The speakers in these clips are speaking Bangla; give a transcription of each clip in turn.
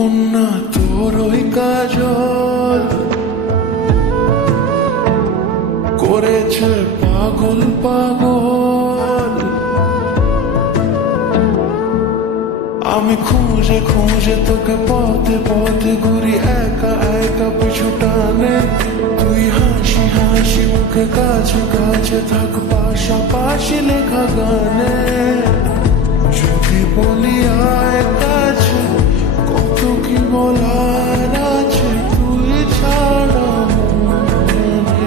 কন্যা তোর ওই কাজল করেছে পাগল পাগল। আমি খুঁজে খুঁজে তোকে পথে পথে ঘুরি একা একা পিছু টানে। তুই হাসি হাসি মুখে কাছে কাছে থাক পাশাপাশি লেখা গানে। যদি বলি আয় কাছে কত কি বলার আছে, তুই ছাড়া মনে না।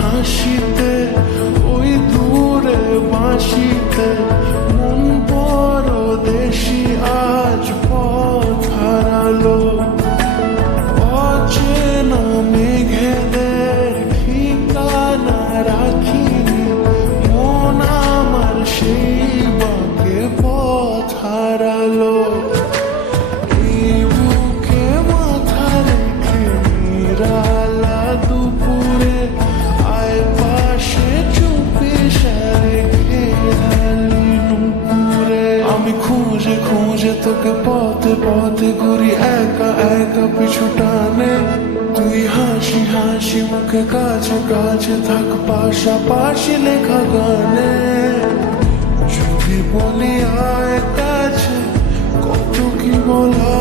হাসিতে ওই দূরে বাঁশিতে মন পরদেশি আজ পথ হারালো। অচেনা মেঘেদের ঠিকানা রাখিনি, মন আমার সেই বাঁকে পথ হারালো। এই বুকে মাথা রেখে নিরালা দুপুরে আয় পাশে চুপি সারে খেয়ালি নুপুরে। আমি খুঁজে খুঁজে তোকে পথে পথে ঘুরি একা একা পিছু টানে। তুই হাসি হাসি মুখে কাছে কাছে থাক পাশাপাশি লেখা গানে। যদি বলি আয় কাছে কত কি বলা